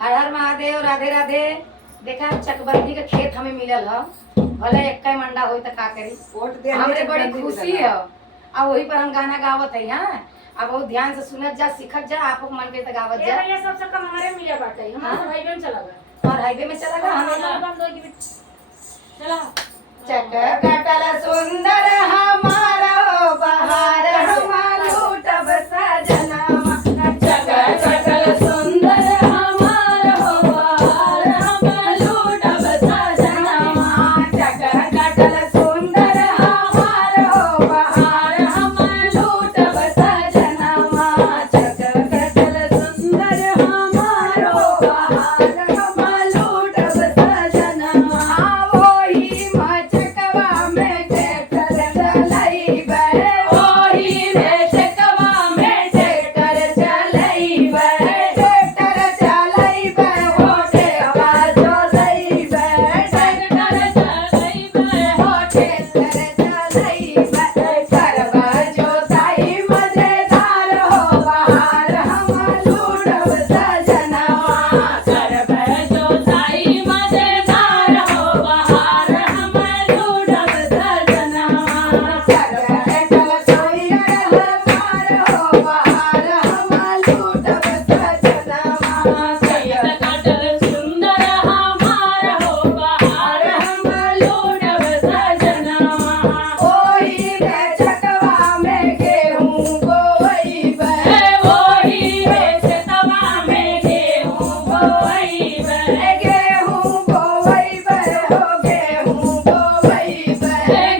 हर हर महादेव, राधे राधे। देखा चकबंदी के खेत हमें मिलल ह, भले एक मंडा होई त का करी, वोट दे हमरे बड़ी खुशी है। अब वही पर हम गाना गावत है। हाँ, अब बहुत ध्यान से सुनत जा, सीखत जा, आप मन के त गावत जा। ये सबसे कम हमारे मिले बाटे, हमारे हाईवे में चला गया और हाईवे में चला गया हम चला। चक कटल सुंदर हमारा बहार हम लूटब सजनमा, चक कटल सुंदर हमारा बहार हम लूटब सजनमा, चक कटल सुंदर हमारा बहार हम लूटब सजनमा, चक कटल सुंदर हमारा बहार हम लूटब सजनमा। वही मचकवा में ट्रैक्टर चलैबे, वही मचकवा में ट्रैक्टर चलैबे, ट्रैक्टर चलैबे हो देवा जोतैबे, ट्रैक्टर चलैबे हो ट्रैक्टर चलैबे, करबा जोताई मजेदार हो बहार हम लूटब सजनवा, करबा जोताई मजेदार हो बहार हम लूटब सजनवा, करबा जोताई मजेदार हो बहार हम लूटब सजनवा, कटल सुंदर हमार हो बहार हम लूटब सजनवा। ओही रे छकवा में गेहूं बोइबे, ओही रे छकवा में गेहूं बोइबे, गेहूं बोइबे हो गेहूं बोइबे,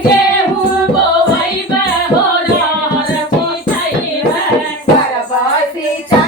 गेहूं बोइबे हो रहर पिटैबे, करबा सिंचाई